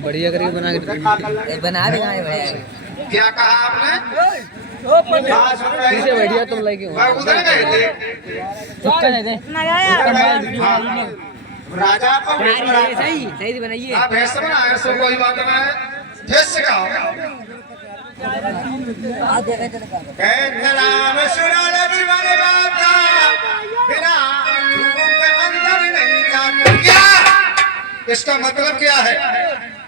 बढ़िया करके बना के बना देगा भैया। क्या कहा आपने? पीछे बढ़िया तुम लेके उधर गए थे राजा को सही सही बनाइए। आप ऐसे बनाए सो कोई बात ना है। जैसे का राम सुना लक्ष्मण बाता बिना अंदर नहीं जाता। क्या इसका मतलब क्या है?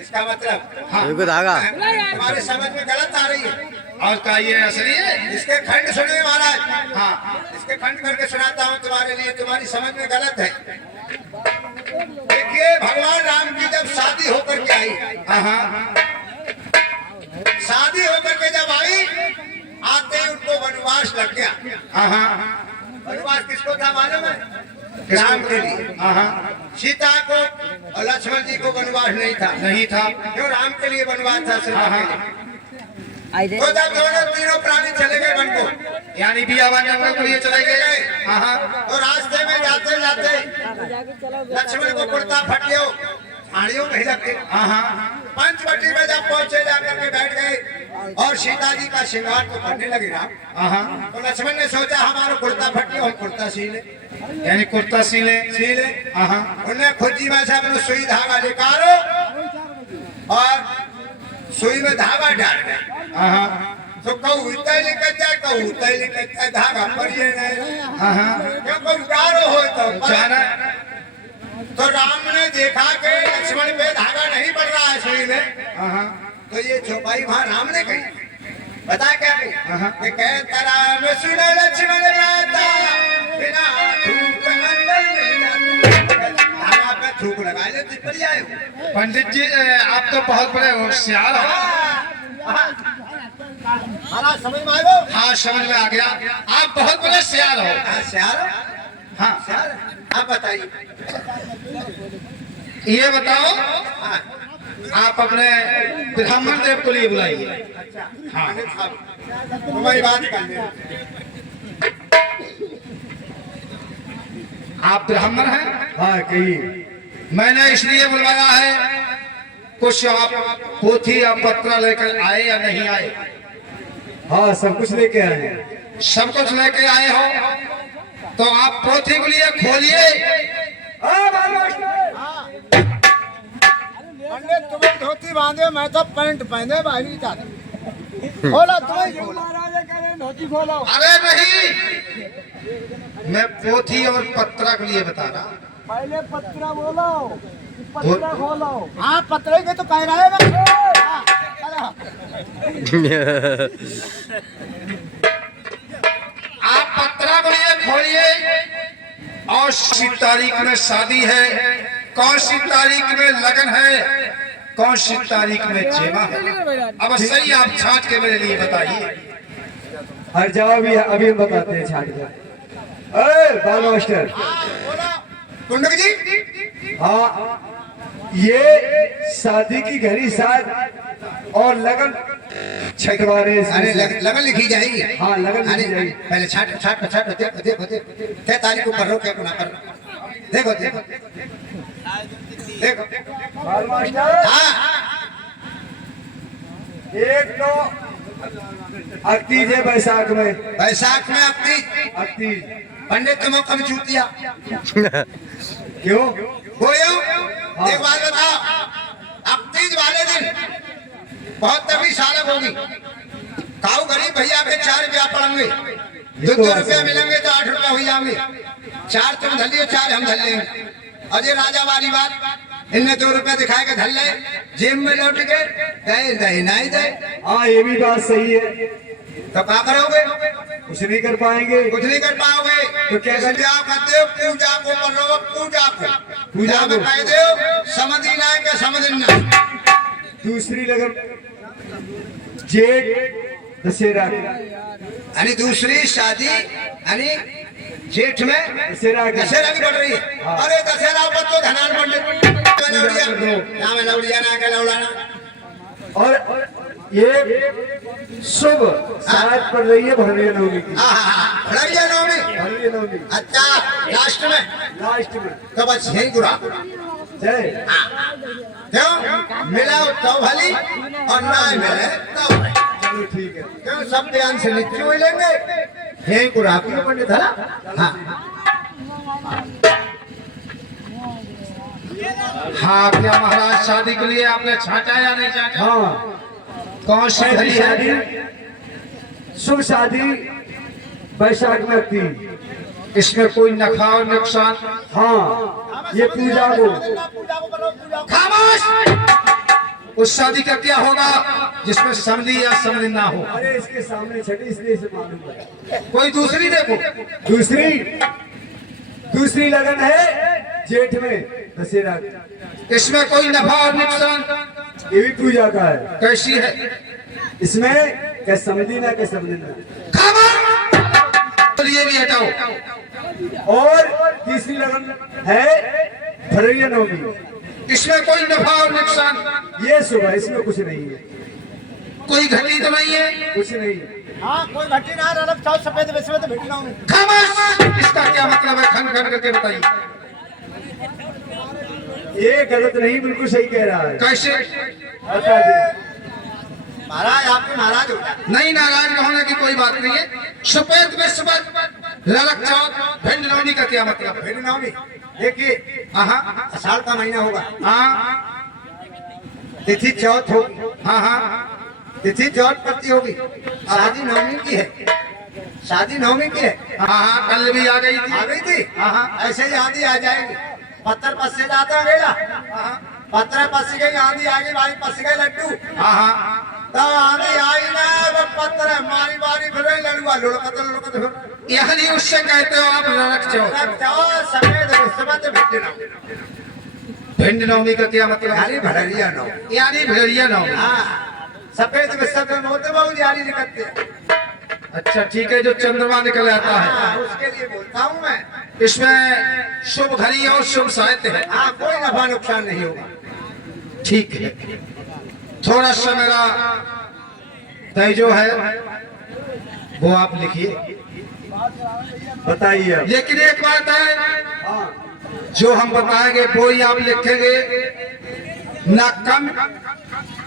इसका मतलब हाँ धागा तुम्हारे समझ में गलत आ रही है। और का ये असली है? इसके खंड सुनिए महाराज। हाँ इसके खंड करके सुनाता हूँ तुम्हारे लिए, तुम्हारी समझ में गलत है। देखिए भगवान राम की जब शादी होकर के आई, शादी होकर के जब आई, आते ही उनको वनवास लग गया। वनवास किसको था मालूम है? राम के लिए। सीता को और लक्ष्मण जी को वनवास नहीं था। क्यों? राम के लिए वनवास था सिर्फ। तो जब दोनों तीनों प्राणी चले गए वन को, यानी बियावान जंगल के लिए चले गए, तो रास्ते में जाते जाते लक्ष्मण को कुर्ता फट लियो, झाड़ियों में हिलक के पंचवटी में जब पहुंचे जाकर के बैठ गए और सीता जी का श्रृंगार तो करने लगे राम। तो लक्ष्मण ने सोचा हमारा कुर्ता फट लियो, हम कुर्ता सीले, यानी कुर्ता सीले। उन्हें खुद में से अपने सुई धागा निकालो और सुई में धागा डाल गए। तो कहू निकल जाए धागा पर ये नहीं कोई उतारो हो तो जाना। तो राम ने देखा कि लक्ष्मण पे धागा नहीं पड़ रहा है सुई में, तो ये चौपाई वहां राम ने कही। बता क्या कही? कहता राम सुन लक्ष्मण रहता बिना थूक अंदर नहीं जाता। धागा पे थूक लगा ले तो पड़ जाए। पंडित जी आप तो बहुत बड़े होशियार हो। हाँ समझ में आ गया? हाँ समझ में आ गया। आप बहुत बड़े सियार हो। सियार? हाँ सियार। आप बताइए, ये बताओ आप अपने ब्राह्मण देव को लिए बुलाइए। हाँ तुम्हारी बात करने। आप ब्राह्मण हैं? हाँ कही। मैंने इसलिए बुलवाया है, कुछ आप पोथी या पत्र लेकर आए या नहीं आए? हाँ सब कुछ लेके आए। सब कुछ लेके आए हो तो आप पोथी को लिए खोलिए। तुम्हें धोती बांधे, मैं तो पैंट पहने बाहरी जाता। खोलो तुम्हें धोती खोलो। अरे नहीं, मैं पोथी और पत्रा के लिए बता रहा। पहले पत्रा बोलो, पत्रा खोलो। हाँ पत्रे के तो कह रहे हैं। आप पत्रा को लिए खोलिए। और सी तारीख में शादी है, कौन सी तारीख में लगन है, कौन सी तारीख में जेमा है, अब सही आप छांट के मेरे लिए बताइए। हर जवाब भी अभी हम बताते हैं छांट कर। बाल मास्टर कुंडक जी, हाँ ये शादी की घड़ी साथ और लगन छठवारे। अरे लगन लिखी जाएगी। हाँ लगन लिखी जाएगी। पहले छाट छाट छाट देखो देखो देखो तारीख को कर रो क्या गुना कर देखो देखो देखो। बाल मास्टर हाँ एक तो अक्तीज है बैसाख में। बैसाख में अक्तीज पंडित तुम कब चूतिया क्यों बोयो? एक बात बताओ, अक्तीज वाले दिन बहुत तभी सालक होगी। काऊ गरीब भैया के 4 रुपया पड़ेंगे, 2 रुपया मिलेंगे तो 8 रुपया हो जाएंगे। 4 तुम धल लियो, 4 हम धल लेंगे। और ये राजा वाली बात, इनने 2 रुपया दिखाए के धल ले, जेब में लौट के दे नहीं दे। हाँ ये भी बात सही है। तो क्या करोगे? कुछ नहीं कर पाएंगे। कुछ नहीं कर पाओगे तो कैसे? करते हो पूजा को करो, पूजा में कह दो समझना है क्या समझना। दूसरी लगन जेठ दशहरा यानी दूसरी शादी यानी जेठ में दशहरा की पड़ रही है। अरे दशहरा पर तो धनान और ये शुभ शायद पड़ रही है भरविया नवमी की। भरविया नवमी। भरविया नवमी अच्छा लास्ट में लास्ट में तो बस यही बुरा जय हाँ क्यों मिला तो भली और ना मिले तो भली। चलो ठीक है। क्यों सब ध्यान से नीचे हुए लेंगे यहीं को राखी पंडित है ना। हाँ हाँ क्या महाराज शादी के लिए आपने छांटा या नहीं छांटा? हाँ कौन सी ऐसी घड़ी शादी है? शुभ शादी वैशाख में थी। इसमें कोई नफा और नुकसान? हाँ ये पूजा को खामोश। उस शादी का क्या होगा जिसमें समझी या समझ ना हो? अरे इसके सामने छठी इसलिए इसे मालूम है। कोई दूसरी देखो। दूसरी लगन है जेठ में दशहरा की। इसमें कोई नफा और नुकसान? ये भी पूजा का है। कैसी है? इसमें क्या समझी ना क्या समझना। खामोश। तो ये भी हटाओ। और तीसरी लगन है भरैया नवमी। इसमें कोई नफा और नुकसान? ये सुबह इसमें कुछ नहीं है। कोई घटी तो नहीं है? कुछ नहीं है। हाँ कोई घटी ना रलब चाव सफेद वैसे तो भेजना हूँ। खामोश। इसका क्या मतलब है? खन खन करके बताइए। ये गलत नहीं बिल्कुल सही कह रहा है। कैसे? बता दे। महाराज आपने नाराज हो गया। नहीं नाराज होने की कोई बात नहीं है। सफेद में सफेद ललक चौक भिंड नवनी का क्या मतलब? फिर नवमी देखिए हाँ आषाढ़ का महीना होगा। हाँ तिथि चौथ होगी। हाँ हाँ तिथि चौथ पड़ती होगी। शादी नवमी की है। शादी नवमी की है। हाँ कल भी आ गई आ थी। गई थी। हाँ ऐसे ही आंधी आ जाएगी। पत्थर पस से जाता गेला। पत्थर पस गई आंधी आ गई भाई पस गए लड्डू। हाँ हाँ तब आंधी आई ना वो पत्थर मारी मारी फिर लड़ुआ लुढ़कत फिर यानी उससे कहते हो आप ललक चौक। सफेद समझ भेजना भिंड नवमी का क्या मतलब? यानी भड़रिया नौ। यानी भेड़िया नवमी। हाँ सफेद में सब होते बहुत यारी निकलते हैं। अच्छा ठीक है, जो चंद्रमा निकल आता है हाँ, उसके लिए बोलता हूँ मैं। इसमें शुभ घड़ी और शुभ साहित्य है। हाँ कोई नफा नुकसान नहीं होगा। ठीक है, थोड़ा सा मेरा तय जो है वो आप लिखिए। बताइए अब। लेकिन एक बात है, हाँ जो हम बताएंगे वो ही आप लिखेंगे, ना कम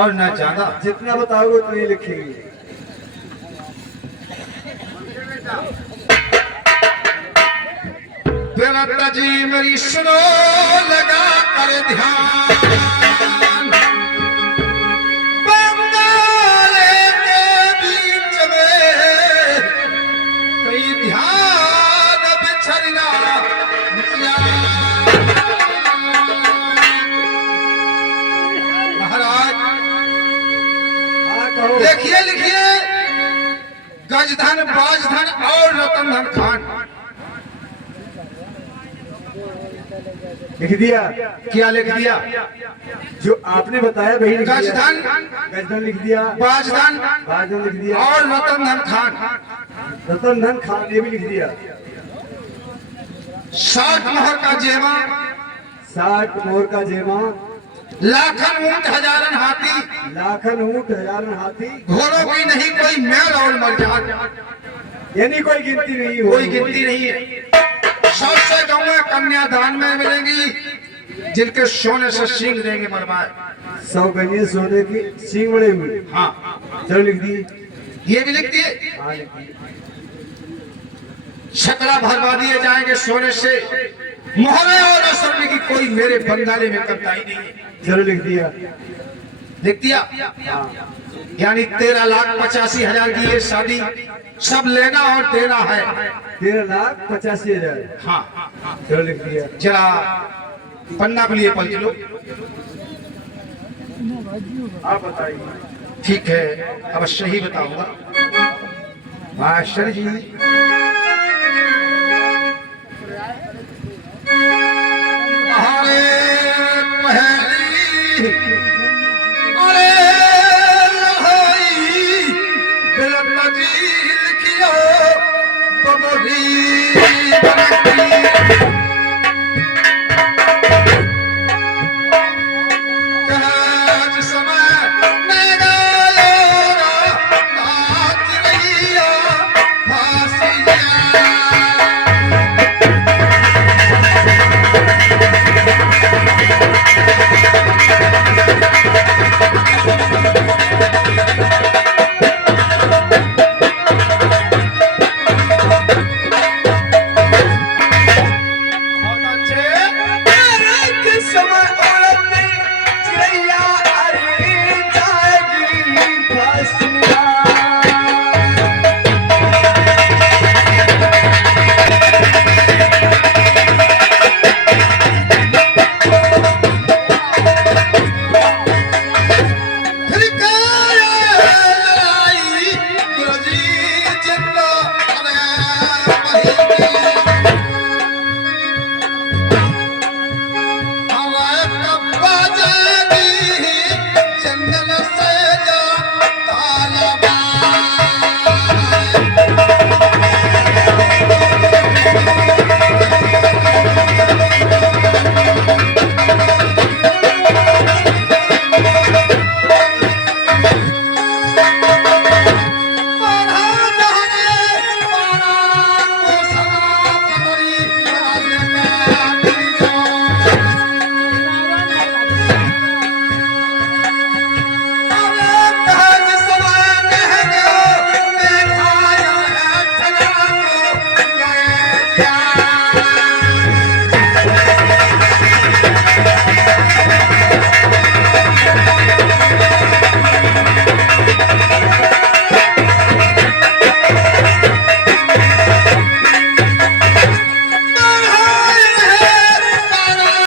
और ना ज्यादा। जितना बताओगे उतना ही लिखेंगे। बेनता जी मेरी सुनो लगा कर ध्यान, बंगाले के बीच में कई ध्यान बिछड़ना महाराज। हाँ कहो। देखिए लिखिए, गजधन बाजधन और रतन धन खान। लिख दिया। क्या लिख दिया? जो आपने बताया वही लिख दिया। गजधन गजधन लिख दिया। बाजधन बाजधन लिख दिया। और रतन धन खान। रतन धन खान ये भी लिख दिया। 60 मोहर का जेमा, 60 मोहर का जेमा, लाखन ऊंट हजारन हाथी, लाखन ऊंट हजारन हाथी, घोड़ों की नहीं कोई मेल और मर्जान। यानी कोई गिनती नहीं कोई होगी। गिनती नहीं है। 100 से कम कन्यादान में मिलेंगी जिनके सोने से सींग देंगे मरवाए। 100 कन्या सोने की सींग बड़े हुए। हाँ चलो लिख दी। ये भी लिख दिए। हाँ लिख दी। छकड़ा भरवा दिए जाएंगे सोने से। मोहरे और असर की कोई मेरे बंगाली में करता ही नहीं है। चलो लिख दिया। लिख दिया। हाँ यानी 13,85,000 की ये शादी, सब लेना और देना है। 13,85,000। हाँ चलो लिख दिया। जरा पन्ना के लिए पलट लो। आप बताइए। ठीक है, अब सही बताऊंगा। मास्टर जी